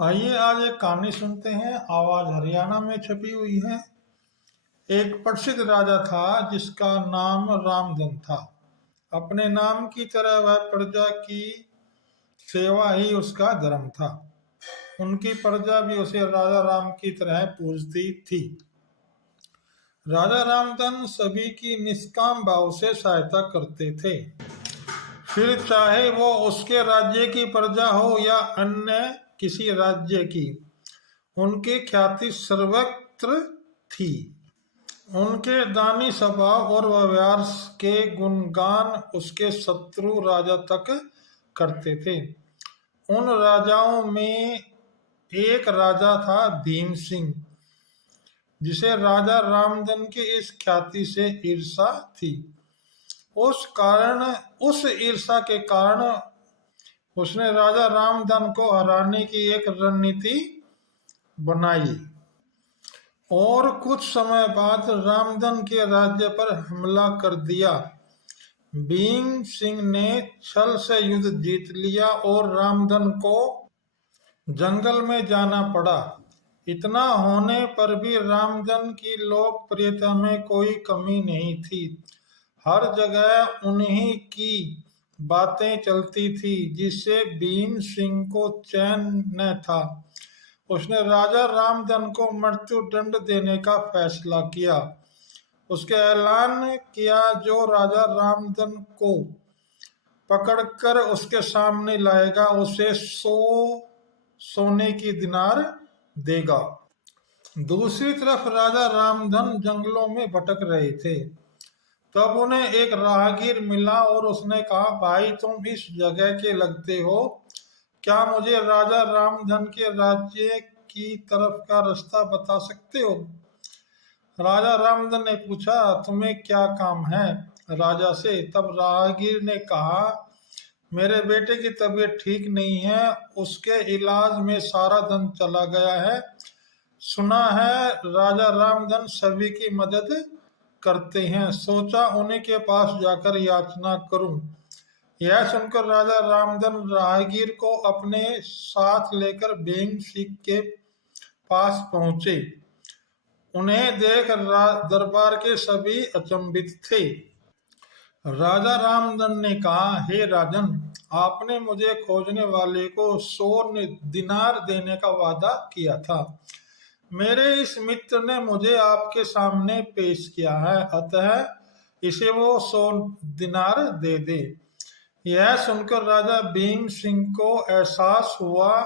आइए आज एक कहानी सुनते हैं। आवाज हरियाणा में छपी हुई है। एक प्रसिद्ध राजा था जिसका नाम रामधन था। अपने नाम की तरह वह प्रजा की सेवा ही उसका धर्म था। उनकी प्रजा भी उसे राजा राम की तरह पूजती थी। राजा रामधन सभी की निष्काम भाव से सहायता करते थे, फिर चाहे वो उसके राज्य की प्रजा हो या अन्य किसी राज्य की। उनकी ख्याति सर्वत्र थी। उनके दानी स्वभाव और व्यवहार के गुणगान उसके शत्रु राजा तक करते थे। उन राजाओं में एक राजा था भीम सिंह, जिसे राजा रामधन की इस ख्याति से ईर्ष्या थी। उस ईर्ष्या के कारण उसने राजा रामधन को हराने की एक रणनीति बनाई और कुछ समय बाद रामधन के राज्य पर हमला कर दिया। भीम सिंह ने छल से युद्ध जीत लिया और रामधन को जंगल में जाना पड़ा। इतना होने पर भी रामधन की लोकप्रियता में कोई कमी नहीं थी। हर जगह उन्हीं की बातें चलती थी, जिससे भीम सिंह को चैन न था। उसने राजा रामधन को मृत्यु दंड देने का फैसला किया। उसके ऐलान किया, जो राजा रामधन को पकड़कर उसके सामने लाएगा उसे 100 सोने की दिनार देगा। दूसरी तरफ राजा रामधन जंगलों में भटक रहे थे। तब उन्हें एक राहगीर मिला और उसने कहा, भाई तुम इस जगह के लगते हो, क्या मुझे राजा रामधन के राज्य की तरफ का रास्ता बता सकते हो? राजा रामधन ने पूछा, तुम्हें क्या काम है राजा से? तब राहगीर ने कहा, मेरे बेटे की तबीयत ठीक नहीं है, उसके इलाज में सारा धन चला गया है। सुना है राजा रामधन सभी की मदद करते हैं, सोचा उन्हीं के पास जाकर याचना करूं। यह सुनकर राजा रामधन राहगीर को अपने साथ लेकर भीम सिंह के पास पहुंचे। उन्हें देख दरबार के सभी अचंभित थे। राजा रामधन ने कहा, हे राजन, आपने मुझे खोजने वाले को 100 दिनार देने का वादा किया था। मेरे इस मित्र ने मुझे आपके सामने पेश किया है, अतः इसे वो 100 दिनार दे दे। यह सुनकर राजा भीम सिंह को एहसास हुआ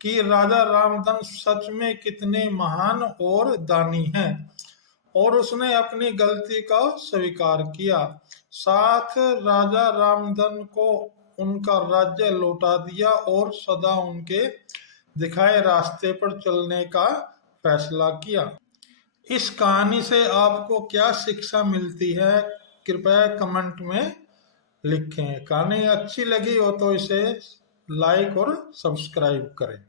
कि राजा रामधन सच में कितने महान और दानी हैं, और उसने अपनी गलती का स्वीकार किया। साथ राजा रामधन को उनका राज्य लौटा दिया और सदा उनके दिखाए रास्ते पर चलने का फैसला किया। इस कहानी से आपको क्या शिक्षा मिलती है, कृपया कमेंट में लिखें। कहानी अच्छी लगी हो तो इसे लाइक और सब्सक्राइब करें।